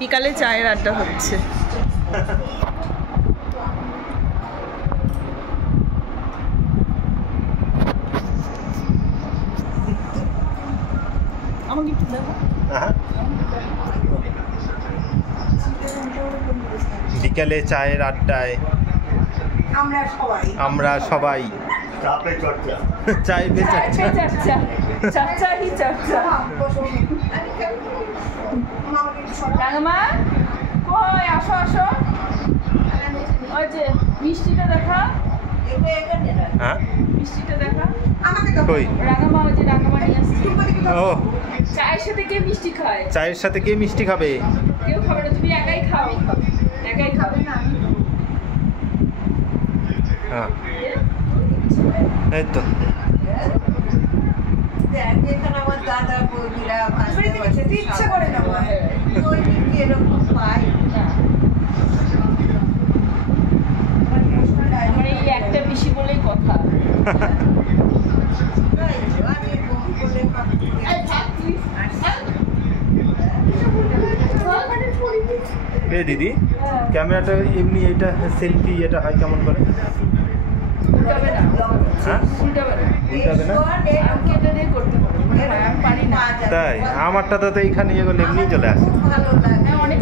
বিকালে চায়ের আড্ডা হচ্ছে। আমাকে একটু দেবো। বিকালে চায়ের আড্ডায় আমরা সবাই চায় পে চর্চা। রাঙামা কই আসো আসো, ওই যে মিষ্টিটা দেখা। হ্যাঁ মিষ্টিটা দেখা কই? রাঙামা, ওই যে রাঙামা নিয়ে আসছে। ও চায়ের সাথে কে মিষ্টি খায়? চায়ের সাথে কে মিষ্টি খাবে? কেউ খাবে না, তুমি একাই খাও। একাই খাবে না? হ্যাঁ এই তো ইচ্ছা করে না আমার এই একটা বেশি বলেই কথা। এ দিদি, ক্যামেরাটা এমনি এটা সেলফি এটা হয় কেমন করে? উল্টাবে না। হ্যাঁ উল্টাবে না। উল্টাবে না? আমি এটা দিয়ে করতে পারবো, আমি পারি না। তাই আমারটা তো এইখানে এগুলো এমনি চলে আসে। অনেক